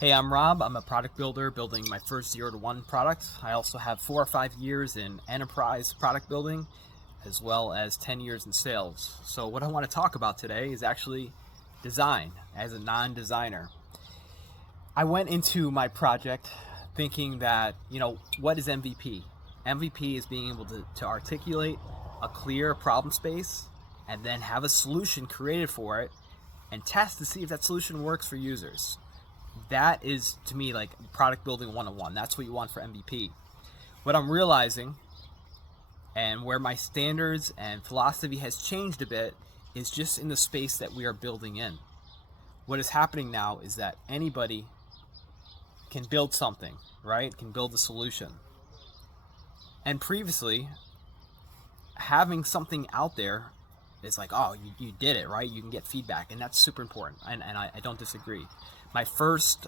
Hey, I'm Rob. I'm a product builder building my first 0 to 1 product. I also have 4 or 5 years in enterprise product building as well as 10 years in sales. So what I want to talk about today is actually design as a non-designer. I went into my project thinking that, what is MVP? MVP is being able to articulate a clear problem space and then have a solution created for it and test to see if that solution works for users. That is, to me, like product building 101. That's what you want for MVP. What I'm realizing, and where my standards and philosophy has changed a bit, is just in the space that we are building in. What is happening now is that anybody can build something, right? Can build a solution. And previously, having something out there is like, oh, you did it, right? You can get feedback, and that's super important, and I don't disagree. My first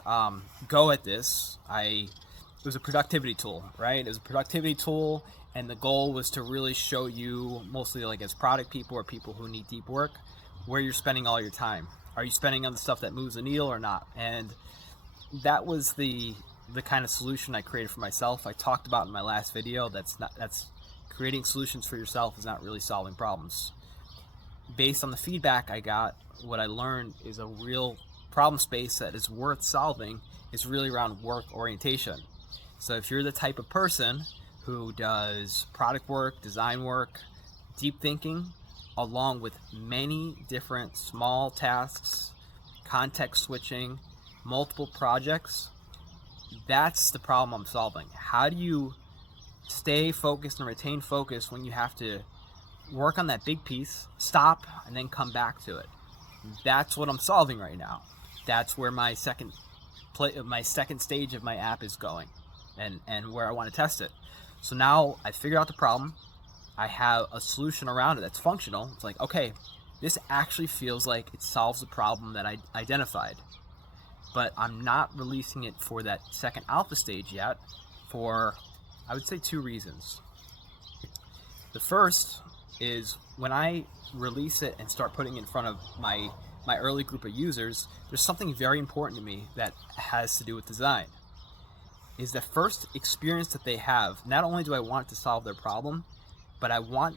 go at this, it was a productivity tool, right? It was a productivity tool, and the goal was to really show you, mostly like as product people or people who need deep work, where you're spending all your time. Are you spending on the stuff that moves the needle or not? And that was the kind of solution I created for myself. I talked about in my last video. That's creating solutions for yourself is not really solving problems. Based on the feedback I got, what I learned is a real problem space that is worth solving is really around work orientation. So if you're the type of person who does product work, design work, deep thinking, along with many different small tasks, context switching, multiple projects, that's the problem I'm solving. How do you stay focused and retain focus when you have to work on that big piece, stop, and then come back to it? That's what I'm solving right now. That's where my second stage of my app is going, and where I want to test it. So now I figured out the problem. I have a solution around it that's functional. It's like, okay, this actually feels like it solves the problem that I identified, but I'm not releasing it for that second alpha stage yet for, I would say, 2 reasons. The first is when I release it and start putting it in front of my early group of users, there's something very important to me that has to do with design. Is the first experience that they have, not only do I want it to solve their problem, but I want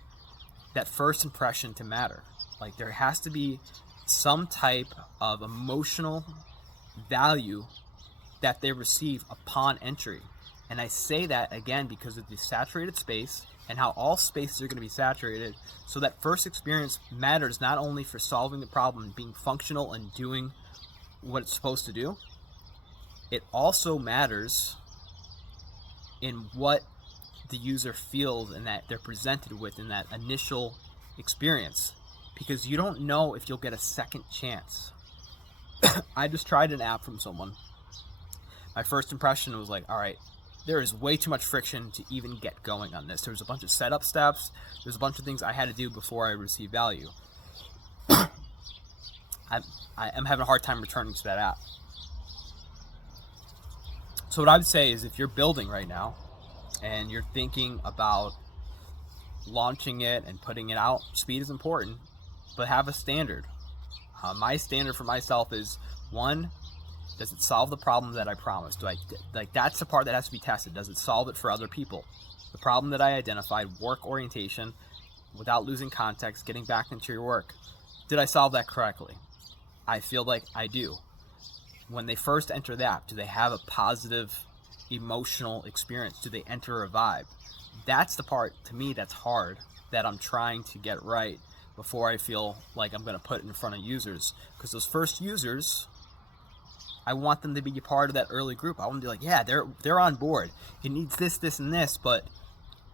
that first impression to matter. Like, there has to be some type of emotional value that they receive upon entry. And I say that again because of the saturated space and how all spaces are going to be saturated. So that first experience matters not only for solving the problem and being functional and doing what it's supposed to do, it also matters in what the user feels and that they're presented with in that initial experience, because you don't know if you'll get a second chance. I just tried an app from someone. My first impression was like, all right, there is way too much friction to even get going on this. There's a bunch of setup steps. There's a bunch of things I had to do before I received value. I am having a hard time returning to that app. So what I would say is, if you're building right now and you're thinking about launching it and putting it out, speed is important, but have a standard. My standard for myself is, 1, does it solve the problem that I promised? That's the part that has to be tested. Does it solve it for other people? The problem that I identified, work orientation, without losing context, getting back into your work. Did I solve that correctly? I feel like I do. When they first enter the app, do they have a positive emotional experience? Do they enter a vibe? That's the part, to me, that's hard, that I'm trying to get right before I feel like I'm going to put it in front of users. Because those first users, I want them to be a part of that early group. I want them to be like, yeah, they're on board. It needs this, this, and this, but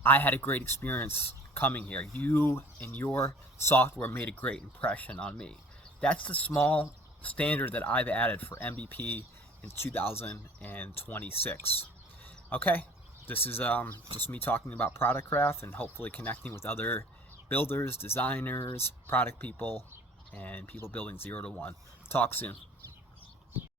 I had a great experience coming here. You and your software made a great impression on me. That's the small standard that I've added for MVP in 2026. Okay, this is just me talking about product craft and hopefully connecting with other builders, designers, product people, and people building 0 to 1. Talk soon.